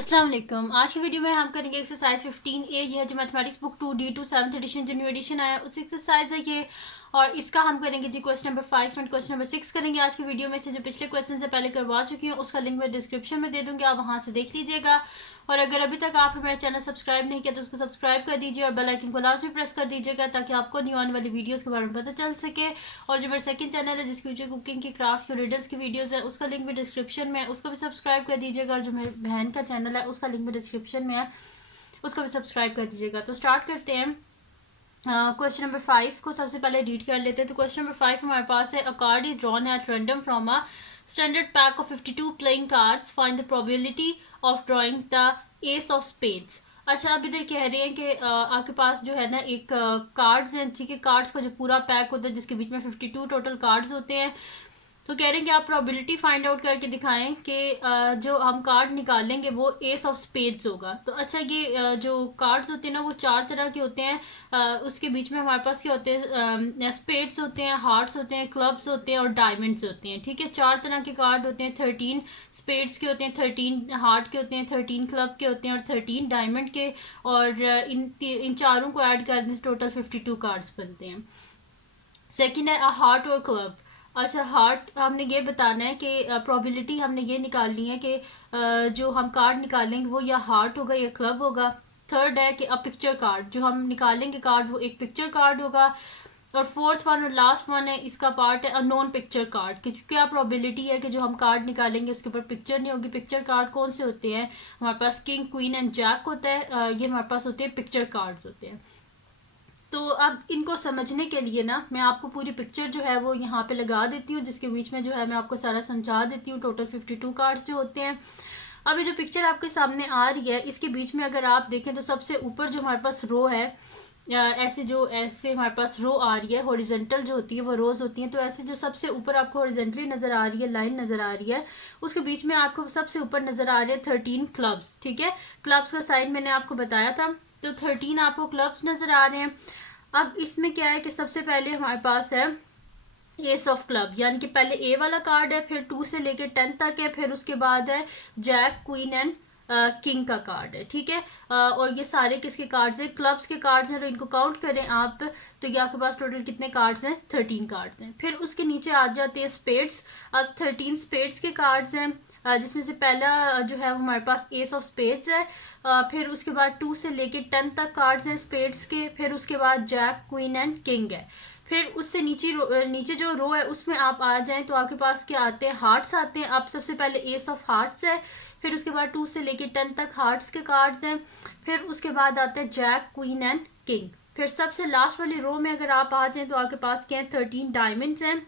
अस्सलाम वालेकुम। आज की वीडियो में हम करेंगे एक्सरसाइज 15A। ये है जो mathematics book 2D to 7th edition जो न्यू एडिशन आया उस एक्सरसाइज है ये। और इसका हम करेंगे जी question number 5 and question number 6 करेंगे आज की वीडियो में से। जो पिछले क्वेश्चन से पहले करवा चुकी हूँ उसका लिंक मैं डिस्क्रिप्शन में दे दूँगी, आप वहाँ से देख लीजिएगा। और अगर अभी तक आपने मेरा चैनल सब्सक्राइब नहीं किया तो उसको सब्सक्राइब कर दीजिए और बेल आइकन को लाजमी प्रेस कर दीजिएगा ताकि आपको न्यू आने वाली वीडियोस के बारे में पता चल सके। और जो मेरा सेकंड चैनल है जिसकी जो कुकिंग की, क्राफ्ट की, रिडल्स की वीडियोस है उसका लिंक भी डिस्क्रिप्शन में है, उसको भी सब्सक्राइब कर दीजिएगा। और जो मेरी बहन का चैनल है उसका लिंक भी डिस्क्रिप्शन में है, उसको भी सब्सक्राइब कर दीजिएगा। तो स्टार्ट करते हैं। क्वेश्चन नंबर 5 को सबसे पहले रीड कर लेते हैं। तो क्वेश्चन नंबर 5 हमारे पास है, अ card is drawn at random from a standard pack of 52 playing cards, find the probability of drawing the ace of spades. अच्छा, अब इधर कह रहे हैं कि आपके पास जो है ना एक कार्ड्स हैं, ठीक है। कार्ड्स का जो पूरा पैक होता है जिसके बीच में 52 टोटल कार्ड्स होते हैं। तो कह रहे हैं कि आप प्रोबेबिलिटी फाइंड आउट करके दिखाएं कि जो हम कार्ड निकालेंगे वो एस ऑफ स्पेड्स होगा। तो अच्छा, ये जो कार्ड्स होते हैं ना वो चार तरह के होते हैं। उसके बीच में हमारे पास क्या होते हैं, स्पेड्स होते हैं, हार्ट्स होते हैं, क्लब्स होते हैं और डायमंड्स होते हैं, ठीक है। चार तरह के कार्ड होते हैं। 13 स्पेड्स के होते हैं, 13 हार्ट के होते हैं, 13 क्लब के होते हैं और 13 डायमंड के। और इन चारों को ऐड करने से टोटल 52 कार्ड्स बनते हैं। सेकंड है अ हार्ट और क्लब। अच्छा, हार्ट हमने ये बताना है कि प्रोबेबिलिटी हमने ये निकालनी है कि जो हम कार्ड निकालेंगे वो या हार्ट होगा या क्लब होगा। थर्ड है कि अ पिक्चर कार्ड, जो हम निकालेंगे कार्ड वो एक पिक्चर कार्ड होगा। और फोर्थ वन और लास्ट वन है, इसका पार्ट है अ नॉन पिक्चर कार्ड, कि क्या प्रोबेबिलिटी है कि जो हम कार्ड निकालेंगे उसके ऊपर पिक्चर नहीं होगी। पिक्चर कार्ड कौन से होते हैं, हमारे पास किंग, क्वीन एंड जैक होता है, ये हमारे पास होते हैं पिक्चर कार्ड्स होते हैं। तो अब इनको समझने के लिए ना मैं आपको पूरी पिक्चर जो है वो यहाँ पे लगा देती हूँ, जिसके बीच में जो है मैं आपको सारा समझा देती हूँ। टोटल 52 कार्ड्स जो होते हैं। अब ये जो पिक्चर आपके सामने आ रही है इसके बीच में अगर आप देखें तो सबसे ऊपर जो हमारे पास रो है, ऐसे हमारे पास रो आ रही है, हॉरिजेंटल जो होती है वो रोज होती हैं। तो ऐसे जो सबसे ऊपर आपको हॉरिजेंटली नजर आ रही है, लाइन नजर आ रही है, उसके बीच में आपको सबसे ऊपर नजर आ रहे हैं 13 क्लब्स, ठीक है। क्लब्स का साइन मैंने आपको बताया था। तो 13 आपको क्लब्स नजर आ रहे हैं। अब इसमें क्या है कि सबसे पहले हमारे पास है एस ऑफ क्लब, यानी कि पहले ए वाला कार्ड है, फिर 2 से लेकर 10 तक है, फिर उसके बाद है जैक, क्वीन एंड किंग का कार्ड है, ठीक है। और ये सारे किसके कार्ड्स हैं, क्लब्स के कार्ड्स हैं। तो इनको काउंट करें आप तो ये आपके पास टोटल कितने कार्ड्स हैं, 13 कार्ड्स हैं। फिर उसके नीचे आ जाते हैं स्पेड्स। अब 13 स्पेड्स के कार्ड्स हैं, जिसमें से पहला जो है वो हमारे पास एस ऑफ स्पेड्स है। फिर उसके बाद 2 से लेके 10 तक कार्ड्स हैं स्पेड्स के। फिर उसके बाद जैक, क्वीन एंड किंग है। फिर उससे नीचे जो रो है उसमें आप आ जाएं तो आपके पास क्या आते हैं, हार्ट्स आते हैं। अब सबसे पहले एस ऑफ हार्ट्स है, फिर उसके बाद 2 से लेके 10 तक हार्ट्स के कार्ड्स हैं। फिर उसके बाद आता है जैक, क्वीन एंड किंग। फिर सबसे लास्ट वाली रो में अगर आप आ जाएं तो आपके पास क्या है, 13 डायमंड्स हैं।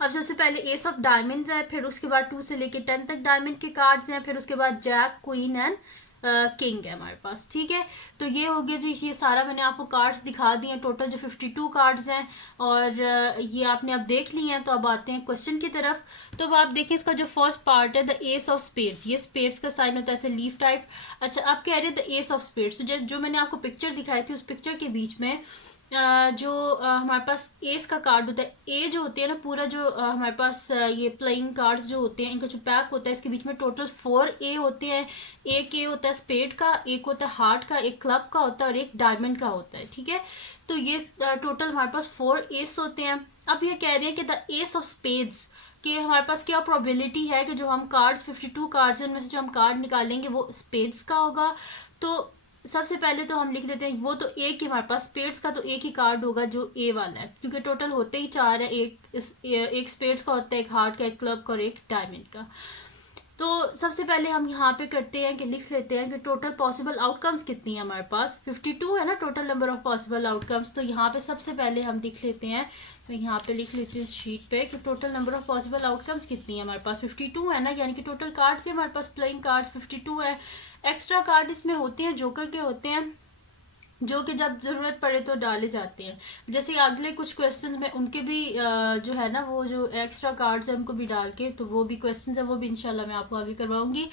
अब सबसे पहले एस ऑफ डायमंड्स है, फिर उसके बाद 2 से लेके 10 तक डायमंड के कार्ड्स हैं। फिर उसके बाद जैक, क्वीन एंड किंग है हमारे पास, ठीक है। तो ये हो गया जी, ये सारा मैंने आपको कार्ड्स दिखा दिए, टोटल जो 52 कार्ड्स हैं। और ये आपने अब देख लिए हैं। तो अब आते हैं क्वेश्चन की तरफ। तो अब आप देखें इसका जो फर्स्ट पार्ट है, द एस ऑफ स्पेड्स, ये स्पेड्स का साइन होता है ऐसे लीफ टाइप। अच्छा, अब कह रहे हैं द एस ऑफ स्पेड्स। तो जो मैंने आपको पिक्चर दिखाई थी उस पिक्चर के बीच में जो हमारे पास एस का कार्ड होता है, ए जो होती है ना पूरा जो हमारे पास ये प्लेइंग कार्ड्स जो होते हैं इनका जो पैक होता है इसके बीच में टोटल 4 ए होते हैं। एक ए होता है स्पेड का, एक होता है हार्ट का, एक क्लब का होता है और एक डायमंड का होता है, ठीक है। तो ये टोटल हमारे पास 4 एस होते हैं। अब ये कह रहे हैं कि द एस ऑफ स्पेड्स, कि हमारे पास क्या प्रोबेबिलिटी है कि जो हम कार्ड्स 52 कार्ड्स हैं उनमें से जो हम कार्ड निकालेंगे वो स्पेड्स का होगा। तो सबसे पहले तो हम लिख देते हैं वो तो एक ही, हमारे पास स्पेड्स का तो एक ही कार्ड होगा जो ए वाला है, क्योंकि टोटल होते ही 4 है। एक स्पेड्स का होता है, एक हार्ट का, एक क्लब का और एक डायमंड का। तो सबसे पहले हम यहाँ पे करते हैं कि लिख लेते हैं कि टोटल पॉसिबल आउटकम्स कितनी है हमारे पास, 52 है ना total number of possible outcomes. तो यहाँ पे सबसे पहले हम लिख लेते हैं, मैं यहाँ पे लिख लेती हूँ शीट पे कि total number of possible outcomes कितनी है हमारे पास, 52 है ना, यानी कि टोटल कार्ड्स है हमारे पास, प्लेइंग कार्ड्स 52 है। एक्स्ट्रा कार्ड इसमें होते हैं, जोकर के होते हैं जो कि जब ज़रूरत पड़े तो डाले जाते हैं। जैसे अगले कुछ क्वेश्चंस में उनके भी जो है ना वो जो एक्स्ट्रा कार्ड्स हैं उनको भी डाल के, तो वो भी क्वेश्चंस हैं वो भी इंशाल्लाह मैं आपको आगे करवाऊंगी।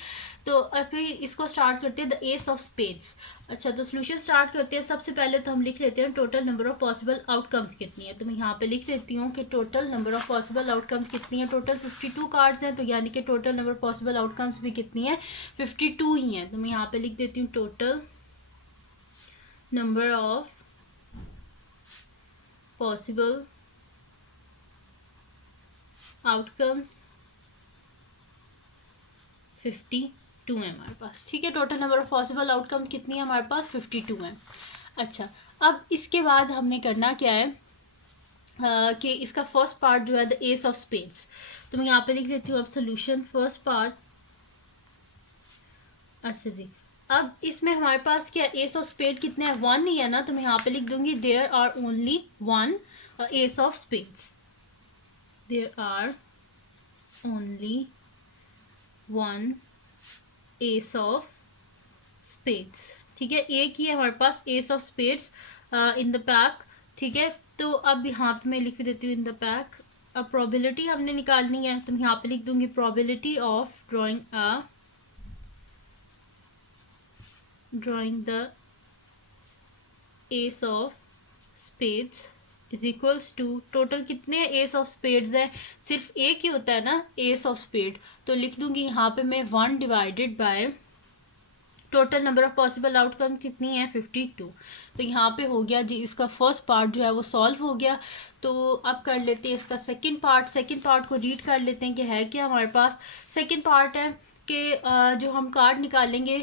तो अभी इसको स्टार्ट करते हैं, द एस ऑफ स्पेड्स। अच्छा, तो सोल्यूशन स्टार्ट करते हैं। सबसे पहले तो हम लिख लेते हैं total number of possible outcomes कितनी है। तो मैं यहाँ पे लिख देती हूँ कि total number of possible outcomes कितनी है। टोटल 52 कार्ड्स हैं, तो यानी कि total number of possible outcomes भी कितनी है, 52 ही हैं। तो मैं यहाँ पे लिख देती हूँ total number of possible outcomes 52 है हमारे पास। ठीक है, total number of possible outcomes कितनी है हमारे पास, 52 है। अच्छा, अब इसके बाद हमने करना क्या है कि इसका फर्स्ट पार्ट जो है द एस ऑफ स्पेड्स। तो मैं यहाँ पे लिख देती हूँ अब सोल्यूशन फर्स्ट पार्ट। अच्छा जी, अब इसमें हमारे पास क्या एस ऑफ स्पेड कितने हैं, 1 ही है ना। तो मैं यहाँ पे लिख दूंगी there are only 1 ace of spades. There are only one ace of spades। ठीक है, एक ही है हमारे पास ace of spades in the pack. ठीक है, तो अब यहाँ पे मैं लिख देती हूँ इन द पैक। अब प्रोबेबिलिटी हमने निकालनी है, तो मैं यहाँ पे लिख दूंगी probability of drawing the ace of spades is equals to total कितने एस ऑफ स्पेड्स है, सिर्फ एक ही होता है ना एस ऑफ स्पेड। तो लिख दूंगी यहाँ पे मैं 1 divided by total number of possible outcome कितनी है, 52। तो यहाँ पे हो गया जी, इसका फर्स्ट पार्ट जो है वो सॉल्व हो गया। तो अब कर लेते हैं इसका सेकंड पार्ट। सेकंड पार्ट को रीड कर लेते हैं कि है क्या हमारे पास। सेकंड पार्ट है कि जो हम कार्ड निकालेंगे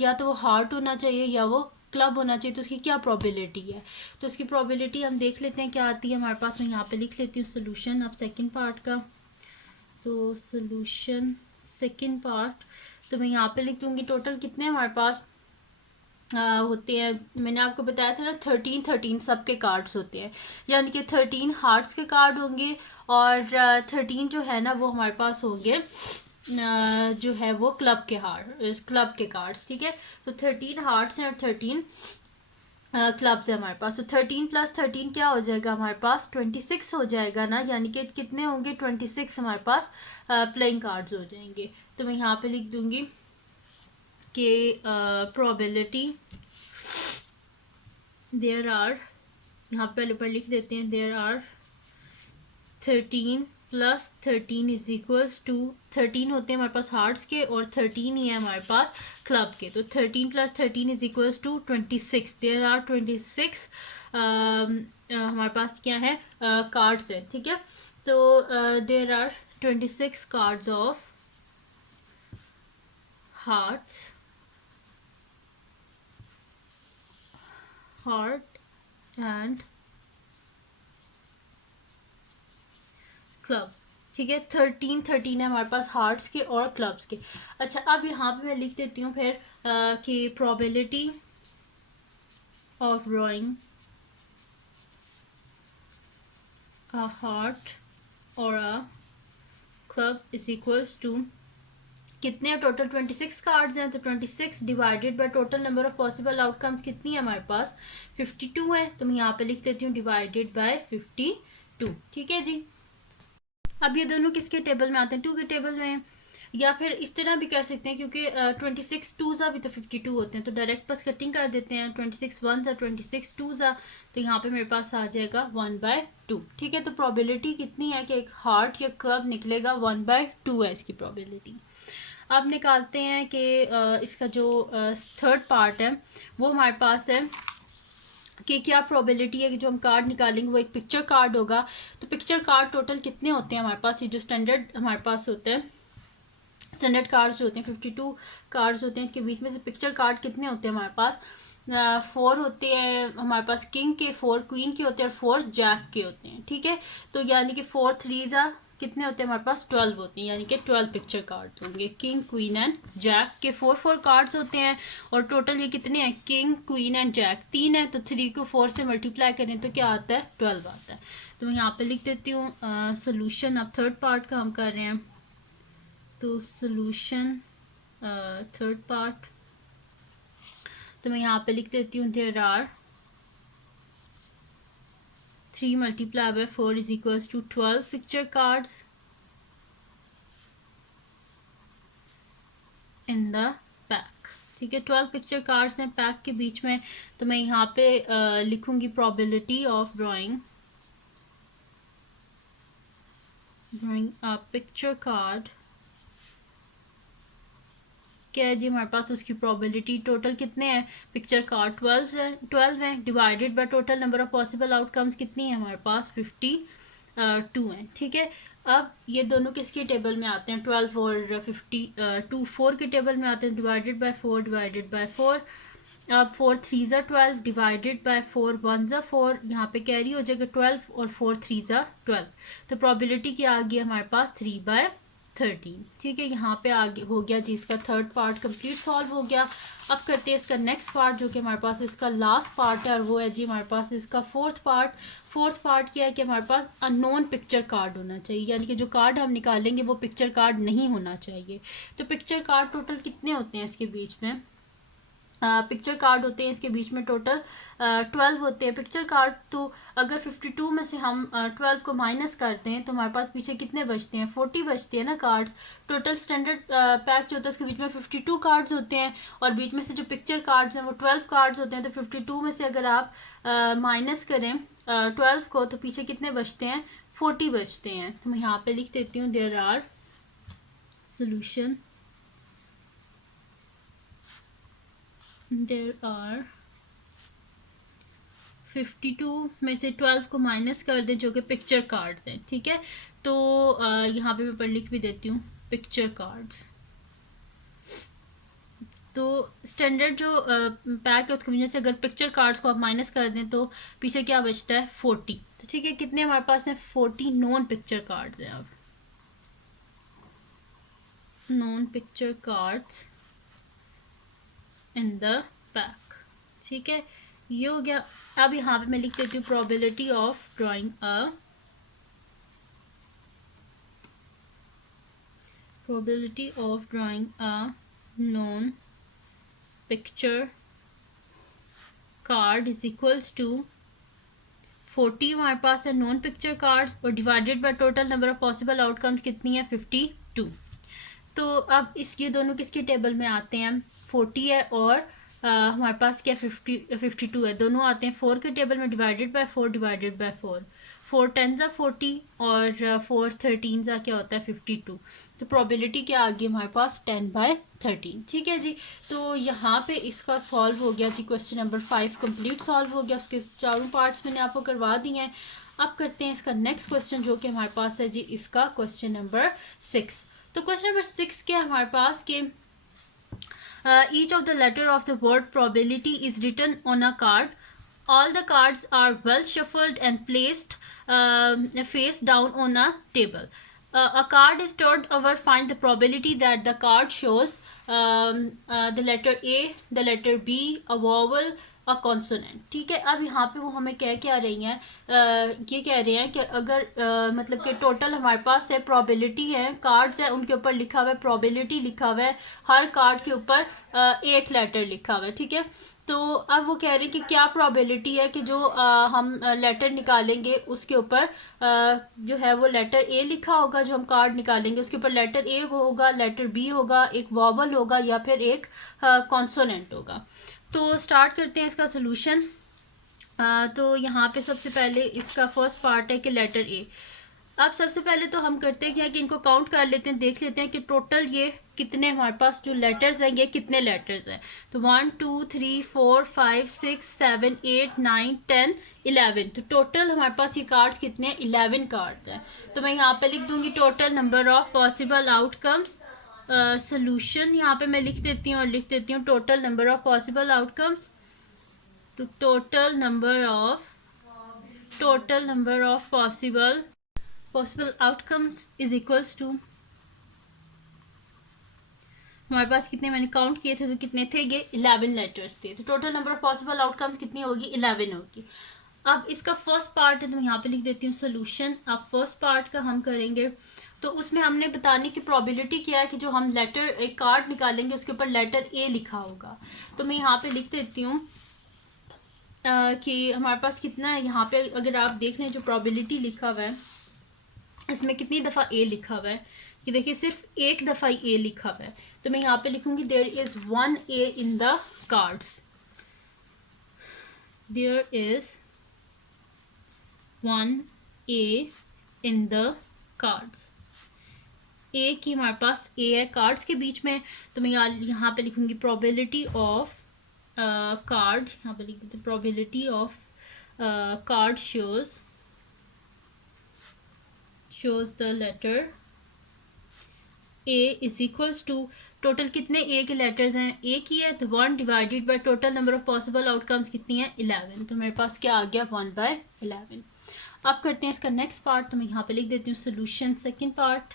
या तो वो हार्ट होना चाहिए या वो क्लब होना चाहिए, तो उसकी क्या प्रोबेबिलिटी है। तो उसकी प्रोबेबिलिटी हम देख लेते हैं क्या आती है हमारे पास। मैं यहाँ पे लिख लेती हूँ सोल्यूशन अब सेकंड पार्ट का। तो सोल्यूशन सेकंड पार्ट, तो मैं यहाँ पे लिख दूँगी टोटल कितने हमारे पास होते हैं। मैंने आपको बताया था ना 13 सबके कार्ड्स होते हैं, यानी कि 13 हार्ट्स के कार्ड होंगे और 13 जो है ना वो हमारे पास होंगे जो है वो क्लब के कार्ड्स। ठीक है, तो 13 हार्ट्स हैं और 13 क्लब्स है हमारे पास। तो 13 प्लस 13 क्या हो जाएगा हमारे पास, 26 हो जाएगा ना। यानी कि कितने होंगे, 26 हमारे पास प्लेइंग कार्ड्स हो जाएंगे। तो मैं यहाँ पे लिख दूंगी कि प्रोबेबिलिटी देयर आर, यहाँ पे पहले पर लिख देते हैं there are 13 plus 13 is equals to 13 होते हैं हमारे पास हार्ट्स के और 13 ही है हमारे पास क्लब के। तो 13 plus 13 is equals to 26। There are 26 हमारे पास क्या है कार्ड्स है। ठीक है, तो there are 26 cards of heart and club. ठीक है, 13 है हमारे पास हार्ट्स के और क्लब्स के। अच्छा, अब यहाँ पे मैं लिख देती हूँ फिर कि probability of drawing a heart और a club is equals to कितने टोटल 26 कार्ड्स हैं, तो 26 divided by total number of possible outcomes कितनी है हमारे पास, 52 है। तो मैं यहाँ पे लिख देती हूँ डिवाइडेड बाय 52। ठीक है जी, अब ये दोनों किसके टेबल में आते हैं, 2 के टेबल में। या फिर इस तरह भी कर सकते हैं क्योंकि 26 टू ज़ा भी तो 52 होते हैं, तो डायरेक्ट बस कटिंग कर देते हैं। 26 वन ज़ा 26 टू ज़ा, तो यहाँ पे मेरे पास आ जाएगा 1/2। ठीक है, तो प्रोबेबिलिटी कितनी है कि एक हार्ट या कर्व निकलेगा, 1/2 है इसकी प्रोबेबिलिटी। अब निकालते हैं कि इसका जो थर्ड पार्ट है वो हमारे पास है कि क्या प्रोबेबिलिटी है कि जो हम कार्ड निकालेंगे वो एक पिक्चर कार्ड होगा। तो पिक्चर कार्ड टोटल कितने होते हैं हमारे पास, ये जो स्टैंडर्ड हमारे पास होते हैं, स्टैंडर्ड कार्ड्स जो होते हैं 52 कार्ड्स होते हैं, इसके बीच में से पिक्चर कार्ड कितने होते हैं हमारे पास, 4 होते हैं हमारे पास किंग के, 4 क्वीन के होते हैं और 4 जैक के होते हैं। ठीक है, तो यानी कि 4 3 जा कितने होते हैं हमारे पास, 12 होते हैं, यानी कि 12 पिक्चर कार्ड्स होंगे। किंग क्वीन एंड जैक के 4 कार्ड्स होते हैं और टोटल ये कितने हैं, किंग क्वीन एंड जैक 3 है, तो 3 को 4 से मल्टीप्लाई करें तो क्या आता है, 12 आता है। तो मैं यहाँ पे लिख देती हूँ सोल्यूशन। अब थर्ड पार्ट का हम कर रहे हैं, तो सोल्यूशन थर्ड पार्ट। तो मैं यहाँ पे लिख देती हूँ there are 3 multiplied by 4 is equals to 12 picture cards in the pack। ठीक है, 12 पिक्चर कार्ड्स हैं पैक के बीच में। तो मैं यहाँ पे लिखूंगी probability of drawing a picture card. क्या है जी हमारे पास उसकी प्रोबेबिलिटी, टोटल कितने हैं पिक्चर कार्ड 12 है divided by total number of possible outcomes कितनी है हमारे पास 52 हैं। ठीक है, अब ये दोनों किसके टेबल में आते हैं 12 और 52 4 के टेबल में आते हैं, डिवाइडेड बाय 4 डिवाइडेड बाय 4। अब 4 3 ज़ा 12 डिवाइडेड बाय 4 1 ज़ा 4, यहाँ पे कैरी हो जाएगा 12 और 4 3 ज़ा 12। तो प्रोबेबिलिटी क्या आ गई हमारे पास 3/13। ठीक है, यहाँ पे आगे हो गया जी इसका थर्ड पार्ट कंप्लीट सॉल्व हो गया। अब करते हैं इसका नेक्स्ट पार्ट जो कि हमारे पास इसका लास्ट पार्ट है, और वो है जी हमारे पास इसका फोर्थ पार्ट। फोर्थ पार्ट क्या है कि हमारे पास अननोन पिक्चर कार्ड होना चाहिए, यानी कि जो कार्ड हम निकालेंगे वो पिक्चर कार्ड नहीं होना चाहिए। तो पिक्चर कार्ड टोटल कितने होते हैं इसके बीच में, पिक्चर कार्ड होते हैं इसके बीच में टोटल 12 होते हैं पिक्चर कार्ड। तो अगर 52 में से हम 12 को माइनस करते हैं तो हमारे पास पीछे कितने बचते हैं 40 बचते हैं ना कार्ड्स। टोटल स्टैंडर्ड पैक जो होता है उसके बीच में 52 कार्ड्स होते हैं, और बीच में से जो पिक्चर कार्ड्स हैं वो 12 कार्ड्स होते हैं। तो 52 में से अगर आप माइनस करें 12 को तो पीछे कितने बचते हैं 40 बचते हैं। तो मैं यहाँ पे लिख देती हूँ there are solution there are 52 में से 12 को माइनस कर दें जो कि पिक्चर कार्ड्स हैं। ठीक है, तो यहाँ पे मैं पर लिख भी देती हूँ पिक्चर कार्ड्स। तो स्टैंडर्ड जो पैक है उसकी वजह से अगर पिक्चर कार्ड्स को आप माइनस कर दें तो पीछे क्या बचता है 40। तो ठीक है, कितने हमारे पास हैं 40 नॉन पिक्चर कार्ड्स हैं। अब non picture cards in the pack. ठीक है, ये हो गया। अब यहाँ पे मैं लिख देती हूँ probability of drawing a non picture card is equals to 40 हमारे पास है नॉन पिक्चर कार्ड्स, और divided by total number of possible outcomes कितनी है 52। तो अब इसके दोनों किसके टेबल में आते हैं 40 है और हमारे पास क्या 52 है, दोनों आते हैं 4 के टेबल में डिवाइडेड बाय 4 डिवाइडेड बाय 4। 4 10 ज़ा 40 और 4 13 ज़ा क्या होता है 52। तो प्रोबेबिलिटी क्या आ गई हमारे पास 10/13। ठीक है जी, तो यहाँ पे इसका सॉल्व हो गया जी क्वेश्चन नंबर 5 कंप्लीट सॉल्व हो गया। उसके चारों पार्ट्स मैंने आपको करवा दिए हैं। अब करते हैं इसका नेक्स्ट क्वेश्चन जो कि हमारे पास है जी इसका क्वेश्चन नंबर 6। तो क्वेश्चन नंबर 6 क्या है हमारे पास कि each of the letter of the word probability is written on a card. All the cards are well shuffled and placed face down on a table. A card is turned over. Find the probability that the card shows the letter A, the letter B, a vowel, a consonant. ठीक है, अब यहाँ पे वो हमें क्या रही हैं ये कह रहे हैं कि अगर मतलब कि टोटल हमारे पास है प्रोबेबिलिटी है कार्ड्स है उनके ऊपर लिखा हुआ है प्रोबेबिलिटी लिखा हुआ है, हर कार्ड के ऊपर एक लेटर लिखा हुआ है। ठीक है, तो अब वो कह रहे हैं कि क्या प्रोबेबिलिटी है कि जो हम लेटर निकालेंगे उसके ऊपर जो है वो लेटर ए लिखा होगा, जो हम कार्ड निकालेंगे उसके ऊपर लेटर ए होगा, लेटर बी होगा, एक वॉवल होगा या फिर एक कॉन्सोनेंट होगा। तो स्टार्ट करते हैं इसका सोल्यूशन। तो यहाँ पे सबसे पहले इसका फर्स्ट पार्ट है कि लेटर ए। अब सबसे पहले तो हम करते हैं कि इनको काउंट कर लेते हैं, देख लेते हैं कि टोटल ये कितने हमारे पास जो लेटर्स हैं ये कितने लेटर्स हैं। तो 1 2 3 4 5 6 7 8 9 10 11। तो टोटल हमारे पास ये कार्ड्स कितने हैं 11 कार्ड्स हैं। तो मैं यहाँ पे लिख दूंगी total number of possible outcomes. Solution यहाँ पे मैं लिख देती हूँ और लिख देती हूँ total number of possible outcomes. तो total number of possible outcomes is equals to हमारे पास कितने मैंने काउंट किए थे तो कितने थे ये 11 लेटर्स थे। तो total number of possible outcomes कितनी होगी 11 होगी। अब इसका फर्स्ट पार्ट है तो मैं यहाँ पे लिख देती हूँ सोल्यूशन। अब फर्स्ट पार्ट का हम करेंगे तो उसमें हमने बताने की प्रोबेबिलिटी क्या है कि जो हम लेटर एक कार्ड निकालेंगे उसके ऊपर लेटर ए लिखा होगा। तो मैं यहाँ पे लिख देती हूँ कि हमारे पास कितना है। यहाँ पे अगर आप देख लें जो प्रोबेबिलिटी लिखा हुआ है इसमें कितनी दफ़ा ए लिखा हुआ है कि देखिए सिर्फ एक दफ़ा ही ए लिखा हुआ है। तो मैं यहाँ पे लिखूँगी there is 1 A in the cards, there is 1 A in the cards. A की हमारे पास ए है कार्ड्स के बीच में, तो मैं यहाँ पे लिखूँगी प्रोबेबिलिटी ऑफ कार्ड, यहाँ पे लिख देती हूँ probability of card shows the letter A is equals to total कितने ए के लेटर्स हैं, ए की है तो 1 divided by total number of possible outcomes कितनी है 11। तो मेरे पास क्या आ गया 1/11। अब करते हैं इसका नेक्स्ट पार्ट। तो मैं यहाँ पे लिख देती हूँ सोल्यूशन सेकंड पार्ट।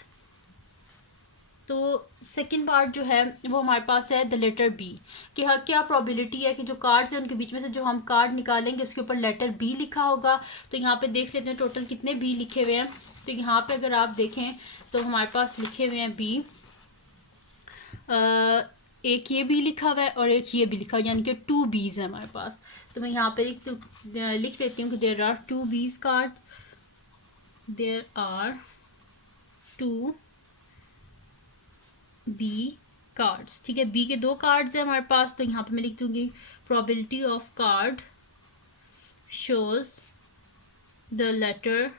तो सेकंड पार्ट जो है वो हमारे पास है द लेटर बी कि हाँ क्या प्रोबेबिलिटी है कि जो कार्ड्स हैं उनके बीच में से जो हम कार्ड निकालेंगे उसके ऊपर लेटर बी लिखा होगा। तो यहाँ पे देख लेते हैं टोटल कितने बी लिखे हुए हैं। तो यहाँ पे अगर आप देखें तो हमारे पास लिखे हुए हैं बी, एक ये बी लिखा हुआ है और एक ये भी लिखा हुआ है, यानी कि 2 बीज है हमारे पास। तो मैं यहाँ पे लिख देती हूँ कि there are 2 B's card, there are 2 B cards. ठीक है, बी के 2 कार्ड्स हैं हमारे पास। तो यहाँ पे मैं लिख दूंगी probability of card shows the letter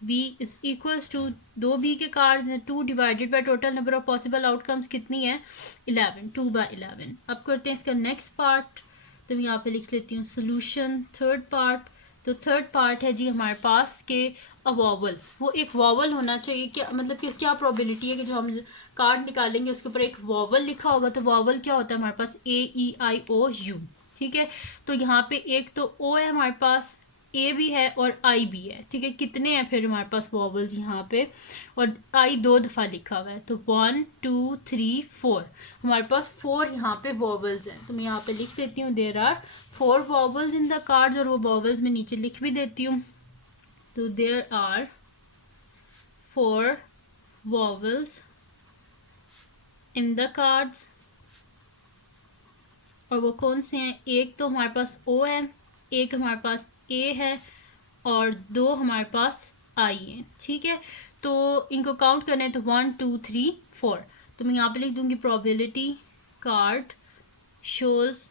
B is equals to 2 B के कार्ड हैं 2 divided by total number of possible outcomes कितनी है 11, 2/11। अब करते हैं इसका नेक्स्ट पार्ट। तो मैं यहाँ पे लिख लेती हूँ सोल्यूशन थर्ड पार्ट। तो थर्ड पार्ट है जी हमारे पास के अ वॉवल, वो एक वॉवल होना चाहिए। क्या मतलब कि क्या प्रोबेबिलिटी है कि जो हम कार्ड निकालेंगे उसके ऊपर एक वॉवल लिखा होगा। तो वॉवल क्या होता है हमारे पास A-E-I-O-U। ठीक है, तो यहाँ पे एक तो ओ है हमारे पास, ए भी है और आई भी है। ठीक है, कितने हैं फिर हमारे पास वॉवल्स यहाँ पे, और आई 2 दफ़ा लिखा हुआ है। तो 1 2 3 4 हमारे पास 4 यहाँ पे वॉवल्स हैं। तो मैं यहाँ पे लिख देती हूँ there are 4 vowels in the cards, और वो वॉवल्स मैं नीचे लिख भी देती हूँ। तो there are 4 vowels in the cards, और वो कौन से हैं, एक तो हमारे पास ओ है, एक हमारे पास ए है और 2 हमारे पास आई है। ठीक है, तो इनको काउंट करने तो 1 2 3 4। तो मैं यहाँ पे लिख दूंगी probability card shows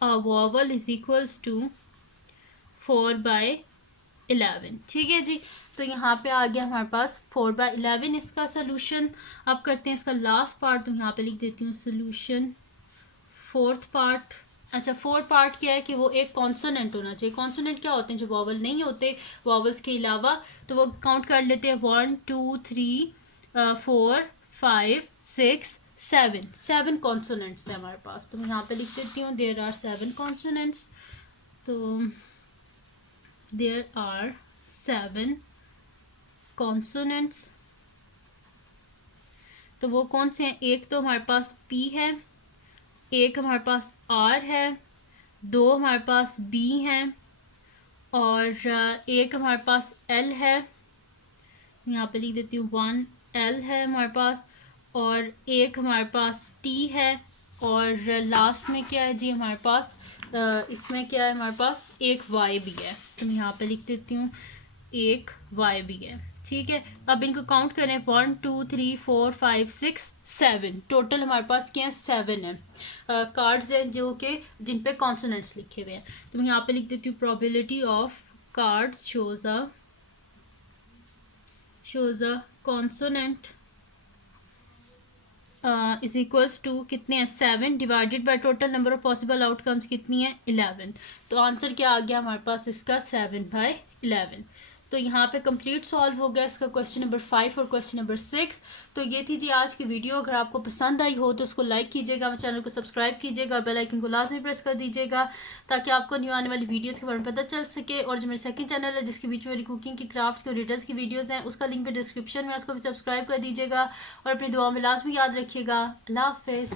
a vowel is equals to 4/11। ठीक है जी, तो यहाँ पे आ गया हमारे पास 4/11 इसका सोल्यूशन। अब करते हैं इसका लास्ट पार्ट। तो यहाँ पे लिख देती हूँ सोल्यूशन फोर्थ पार्ट। अच्छा, फोर्थ पार्ट क्या है कि वो एक कॉन्सोनेंट होना चाहिए। कॉन्सोनेंट क्या होते हैं, जो वॉवल नहीं होते वॉवल्स के अलावा, तो वो काउंट कर लेते हैं 1 2 3 4 5 6 7 कॉन्सोनेंट्स है हमारे पास। तो मैं यहाँ पे लिख देती हूँ देयर आर 7 कॉन्सोनेंट्स। तो देयर आर 7 कॉन्सोनेंट्स। तो वो कौन से हैं, एक तो हमारे पास पी है, एक हमारे पास आर है, 2 हमारे पास बी हैं और एक हमारे पास एल है। यहाँ पे लिख देती हूँ 1 एल है हमारे पास, और एक हमारे पास टी है, और लास्ट में क्या है जी हमारे पास इसमें क्या है हमारे पास एक वाई भी है। तो मैं यहाँ पे लिख देती हूँ एक वाई भी है। ठीक है, अब इनको काउंट करें 1 2 3 4 5 6 7, टोटल हमारे पास क्या है 7 है कार्ड्स हैं जो कि जिन पे कॉन्सोनेंट्स लिखे हुए हैं। तो मैं यहाँ पे लिख देती हूँ probability of cards shows a consonant is equals to कितने हैं 7 divided by total number of possible outcomes कितनी है 11। तो आंसर क्या आ गया हमारे पास इसका 7/11। तो यहाँ पे कंप्लीट सॉल्व हो गया इसका क्वेश्चन नंबर 5 और क्वेश्चन नंबर 6। तो ये थी जी आज की वीडियो। अगर आपको पसंद आई हो तो उसको लाइक कीजिएगा, मेरे चैनल को सब्सक्राइब कीजिएगा और बेल आइकन को लाजमी प्रेस कर दीजिएगा ताकि आपको न्यू आने वाली वीडियोस के बारे में पता चल सके। और जो मेरे सेकंड चैनल है जिसके बीच में मेरी कुकिंग की, क्राफ्ट्स की और डिटेल्स की वीडियोज़ हैं, उसका लिंक भी डिस्क्रिप्शन में, उसको भी सब्सक्राइब कर दीजिएगा और अपनी दुआ में लाजमी याद रखिएगा। अल्लाह हाफिज़।